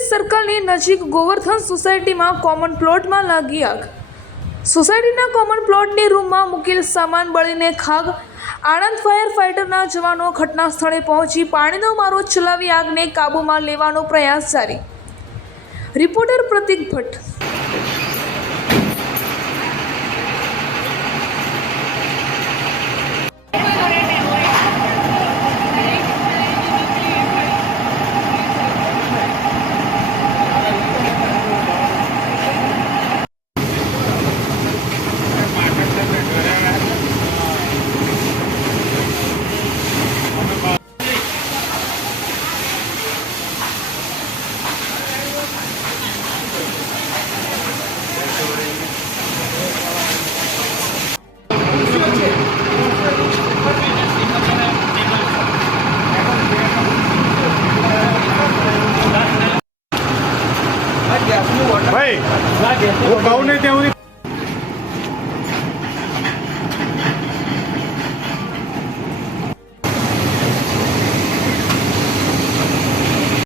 સર્કલની નજીક ગોવર્ધન સોસાયટીમાં કોમન પ્લોટમાં લાગી આગ. સોસાયટીના કોમન પ્લોટની રૂમમાં મૂકેલ સામાન બળીને ખાગ આણંદ ફાયર ફાઇટરના જવાનો ઘટના સ્થળે પહોંચી પાણીનો મારો ચલાવી આગને કાબૂમાં લેવાનો પ્રયાસ જારી. રિપોર્ટર પ્રતિક ભટ્ટ. ભાઈ હું કહું ને ત્યાં સુધી